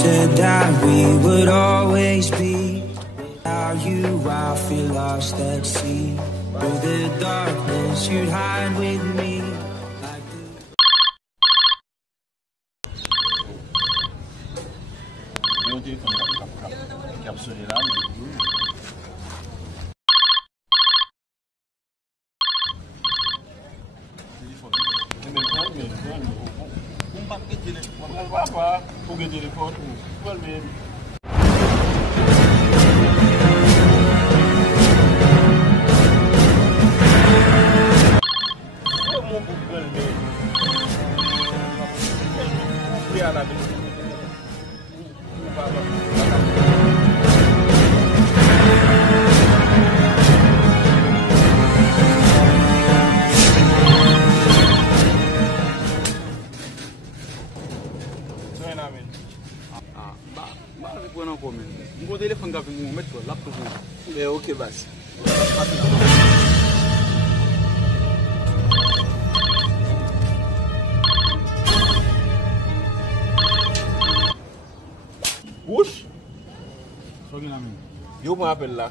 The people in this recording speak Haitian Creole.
said that we would always be. Without you, I feel lost at sea. Through the darkness, you'd hide with me. Bueno, comen. Un modelo fue en un metro, la Veo que vas. Ush. Yo me apel là.